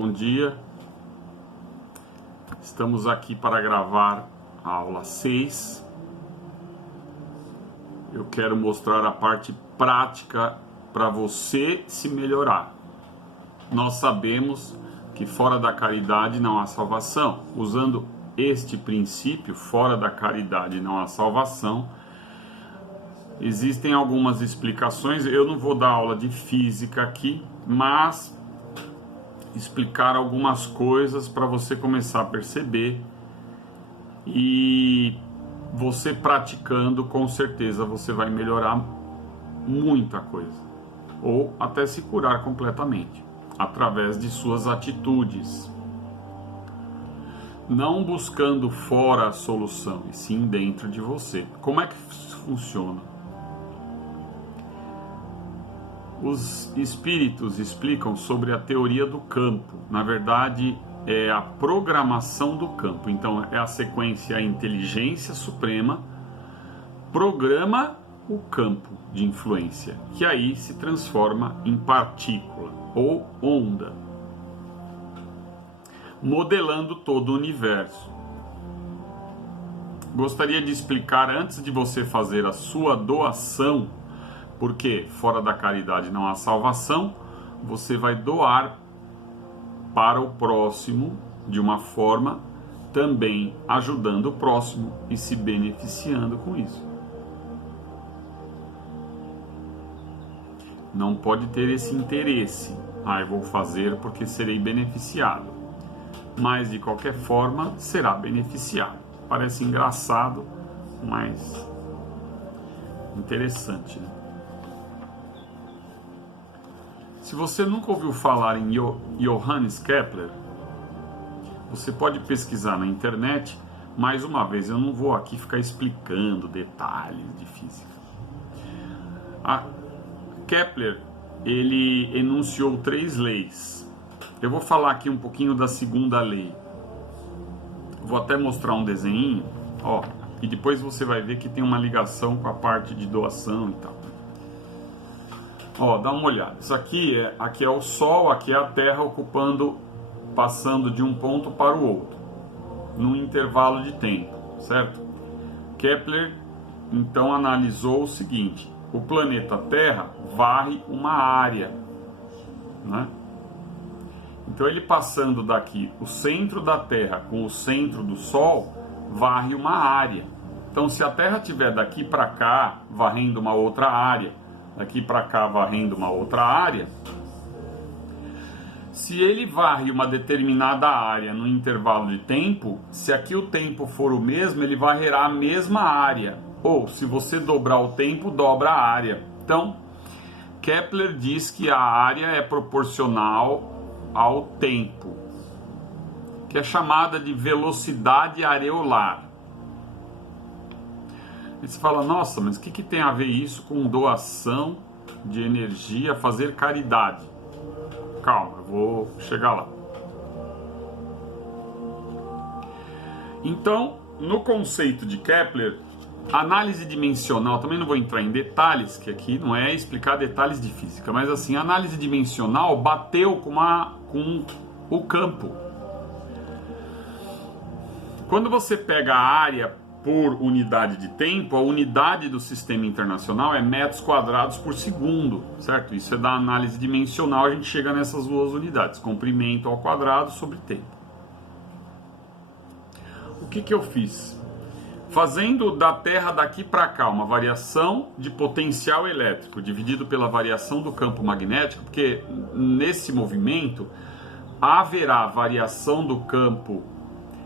bom dia. Estamos aqui para gravar a aula 6. Eu quero mostrar a parte prática para você se melhorar. Nós sabemos que fora da caridade não há salvação. Usando este princípio, fora da caridade não há salvação, existem algumas explicações. Eu não vou dar aula de física aqui, mas explicar algumas coisas para você começar a perceber, e você praticando, com certeza você vai melhorar muita coisa, ou até se curar completamente, através de suas atitudes, não buscando fora a solução, e sim dentro de você. Como é que funciona? Os espíritos explicam sobre a teoria do campo. Na verdade, é a programação do campo. Então, é a sequência, a inteligência suprema programa o campo de influência, que aí se transforma em partícula ou onda, modelando todo o universo. Gostaria de explicar, antes de você fazer a sua doação, porque fora da caridade não há salvação, você vai doar para o próximo de uma forma também ajudando o próximo e se beneficiando com isso. Não pode ter esse interesse, eu vou fazer porque serei beneficiado, mas de qualquer forma será beneficiado. Parece engraçado, mas interessante, né? Se você nunca ouviu falar em Johannes Kepler, você pode pesquisar na internet. Mais uma vez, eu não vou aqui ficar explicando detalhes de física. Kepler, ele enunciou 3 leis. Eu vou falar aqui um pouquinho da segunda lei. Vou até mostrar um desenho, e depois você vai ver que tem uma ligação com a parte de doação e tal. Dá uma olhada. Isso aqui é o Sol, aqui é a Terra passando de um ponto para o outro, num intervalo de tempo, certo? Kepler, então, analisou o seguinte: o planeta Terra varre uma área, né? Então, ele passando daqui, o centro da Terra com o centro do Sol, varre uma área. Então, se a Terra estiver daqui para cá, varrendo uma outra área, daqui para cá varrendo uma outra área, se ele varre uma determinada área no intervalo de tempo, se aqui o tempo for o mesmo, ele varrerá a mesma área, ou se você dobrar o tempo, dobra a área. Então, Kepler diz que a área é proporcional ao tempo, que é chamada de velocidade areolar. E você fala, nossa, mas o que tem a ver isso com doação de energia, fazer caridade? Calma, eu vou chegar lá. Então, no conceito de Kepler, análise dimensional, também não vou entrar em detalhes, que aqui não é explicar detalhes de física, mas assim, análise dimensional bateu com o campo. Quando você pega a área por unidade de tempo, a unidade do sistema internacional é metros quadrados por segundo, certo? Isso é da análise dimensional, a gente chega nessas 2 unidades, comprimento ao quadrado sobre tempo. O que eu fiz? Fazendo da Terra daqui para cá uma variação de potencial elétrico dividido pela variação do campo magnético, porque nesse movimento haverá variação do campo.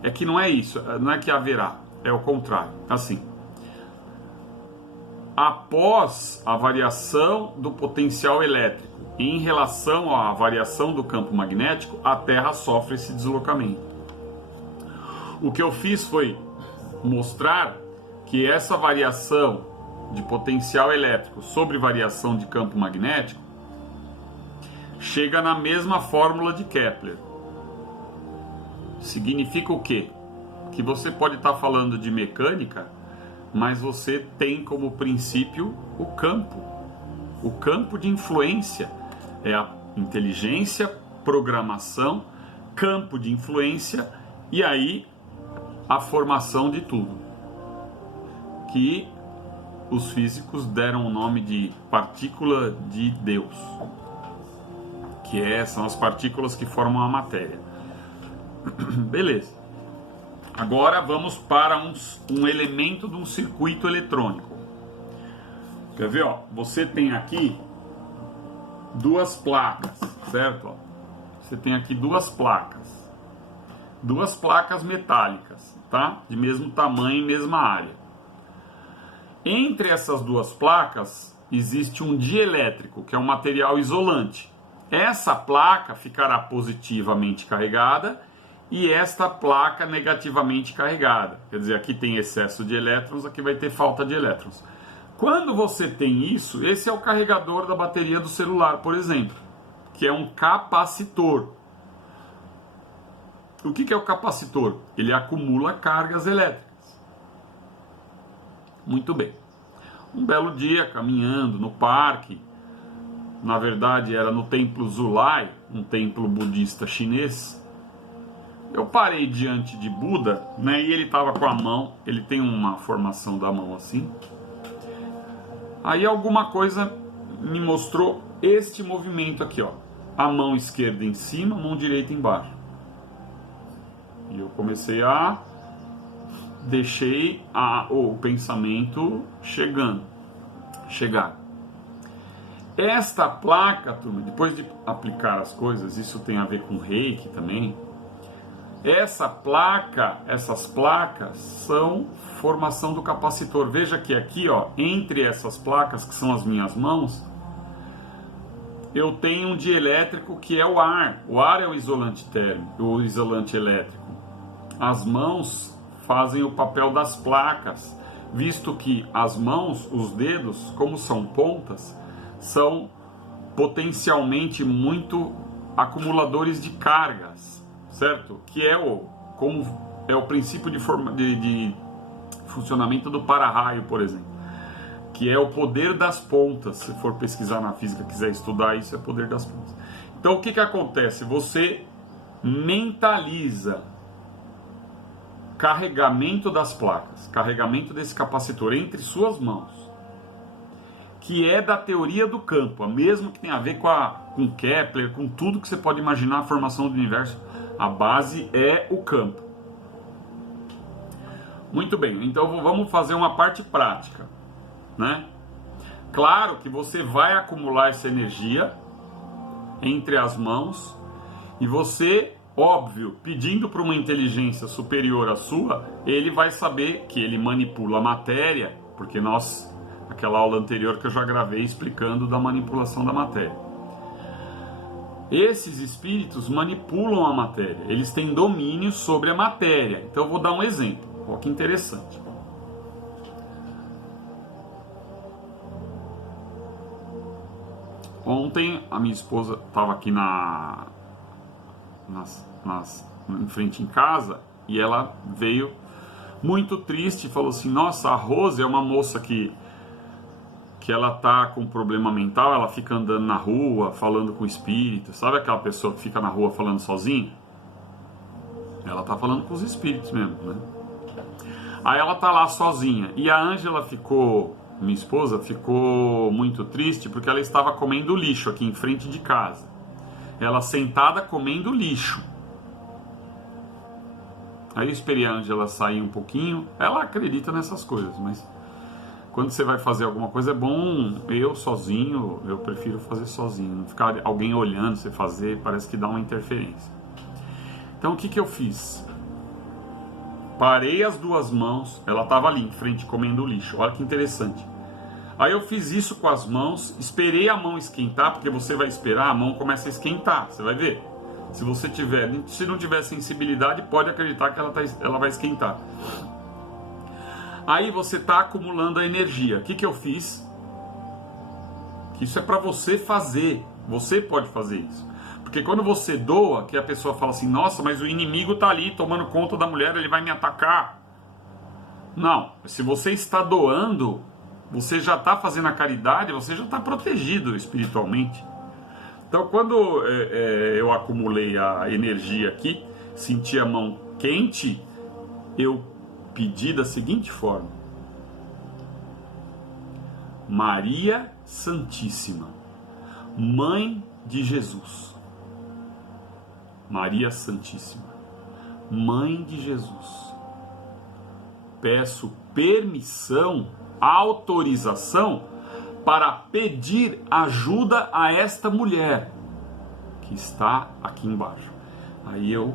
É que não é isso, não é que haverá, é o contrário. Assim, após a variação do potencial elétrico em relação à variação do campo magnético, a Terra sofre esse deslocamento. O que eu fiz foi mostrar que essa variação de potencial elétrico sobre variação de campo magnético chega na mesma fórmula de Kepler. Significa o quê? Que você pode estar falando de mecânica, mas você tem como princípio o campo de influência. É a inteligência, programação campo de influência e aí a formação de tudo, que os físicos deram o nome de partícula de Deus, que são as partículas que formam a matéria. Beleza. Agora vamos para um elemento de um circuito eletrônico. Quer ver? Ó, você tem aqui duas placas, certo? Ó, você tem aqui duas placas metálicas, tá? De mesmo tamanho e mesma área. Entre essas duas placas existe um dielétrico, que é um material isolante. Essa placa ficará positivamente carregada e esta placa negativamente carregada. Quer dizer, aqui tem excesso de elétrons, aqui vai ter falta de elétrons. Quando você tem isso, esse é o carregador da bateria do celular, por exemplo, que é um capacitor. O que é o capacitor? Ele acumula cargas elétricas. Muito bem. Um belo dia, caminhando no parque, na verdade era no templo Zulai, um templo budista chinês, eu parei diante de Buda, né, e ele estava com a mão, ele tem uma formação da mão assim. Aí alguma coisa me mostrou este movimento aqui, ó. A mão esquerda em cima, a mão direita embaixo. E eu comecei deixei o pensamento chegar. Esta placa, turma, depois de aplicar as coisas, isso tem a ver com Reiki também. Essas placas são formação do capacitor. Veja que aqui, ó, entre essas placas, que são as minhas mãos, eu tenho um dielétrico que é o ar. O ar é o isolante térmico, o isolante elétrico. As mãos fazem o papel das placas, visto que as mãos, os dedos, como são pontas, são potencialmente muito acumuladores de cargas, certo? Que é o princípio de funcionamento do para-raio, por exemplo, que é o poder das pontas. Se for pesquisar na física, quiser estudar isso, é poder das pontas. Então o que acontece? Você mentaliza carregamento das placas, carregamento desse capacitor entre suas mãos, que é da teoria do campo, a mesma que tem a ver com Kepler, com tudo que você pode imaginar a formação do universo. A base é o campo. Muito bem, então vamos fazer uma parte prática, né? Claro que você vai acumular essa energia entre as mãos e você, óbvio, pedindo para uma inteligência superior à sua, ele vai saber que ele manipula a matéria, porque aquela aula anterior que eu já gravei explicando da manipulação da matéria. Esses espíritos manipulam a matéria, eles têm domínio sobre a matéria. Então eu vou dar um exemplo, olha que interessante. Ontem a minha esposa estava aqui em frente em casa e ela veio muito triste e falou assim: nossa, a Rose é uma moça que ela tá com problema mental, ela fica andando na rua falando com o espírito. Sabe aquela pessoa que fica na rua falando sozinha? Ela tá falando com os espíritos mesmo, né? Aí ela tá lá sozinha e a Ângela minha esposa ficou muito triste porque ela estava comendo lixo aqui em frente de casa. Ela sentada comendo lixo. Aí eu esperei a Ângela sair um pouquinho. Ela acredita nessas coisas, mas quando você vai fazer alguma coisa é bom eu prefiro fazer sozinho, não ficar alguém olhando você fazer, parece que dá uma interferência. Então o que eu fiz? Parei as duas mãos, ela estava ali em frente comendo lixo, olha que interessante. Aí eu fiz isso com as mãos, esperei a mão esquentar, porque você vai esperar, a mão começa a esquentar, você vai ver. Se não tiver sensibilidade, pode acreditar que ela vai esquentar. Aí você está acumulando a energia. O que eu fiz? Que isso é para você fazer. Você pode fazer isso. Porque quando você doa, que a pessoa fala assim: nossa, mas o inimigo está ali tomando conta da mulher, ele vai me atacar. Não. Se você está doando, você já está fazendo a caridade, você já está protegido espiritualmente. Então, quando eu acumulei a energia aqui, senti a mão quente, eu pedi da seguinte forma: Maria Santíssima, Mãe de Jesus. Maria Santíssima, Mãe de Jesus, peço permissão, autorização para pedir ajuda a esta mulher que está aqui embaixo. Aí eu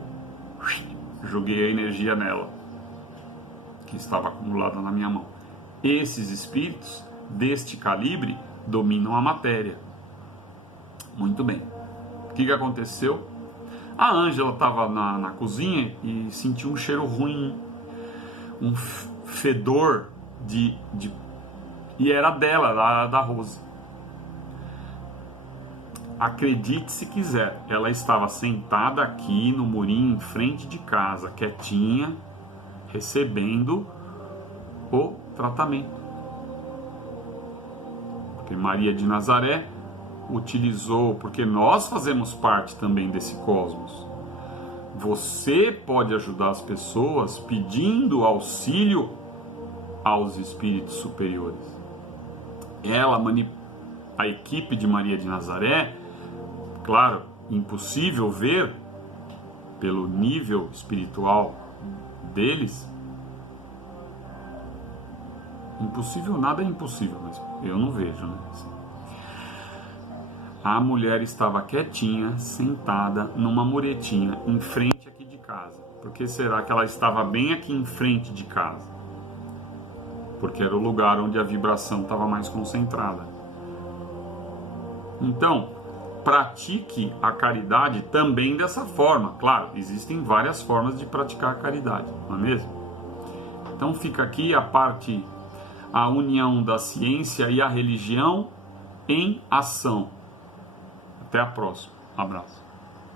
joguei a energia nela, que estava acumulada na minha mão. Esses espíritos deste calibre dominam a matéria. Muito bem. O que aconteceu? A Ângela estava na cozinha e sentiu um cheiro ruim, um fedor e era dela, da Rose. Acredite se quiser, ela estava sentada aqui no murinho em frente de casa, quietinha, recebendo o tratamento. Porque Maria de Nazaré utilizou, porque nós fazemos parte também desse cosmos. Você pode ajudar as pessoas pedindo auxílio aos espíritos superiores. A equipe de Maria de Nazaré, claro, impossível ver pelo nível espiritual deles. Impossível, nada é impossível, mas eu não vejo, né? A mulher estava quietinha, sentada numa muretinha em frente aqui de casa. Por que será que ela estava bem aqui em frente de casa? Porque era o lugar onde a vibração estava mais concentrada. Então, pratique a caridade também dessa forma. Claro, existem várias formas de praticar a caridade, não é mesmo? Então fica aqui a união da ciência e a religião em ação. Até a próxima. Um abraço.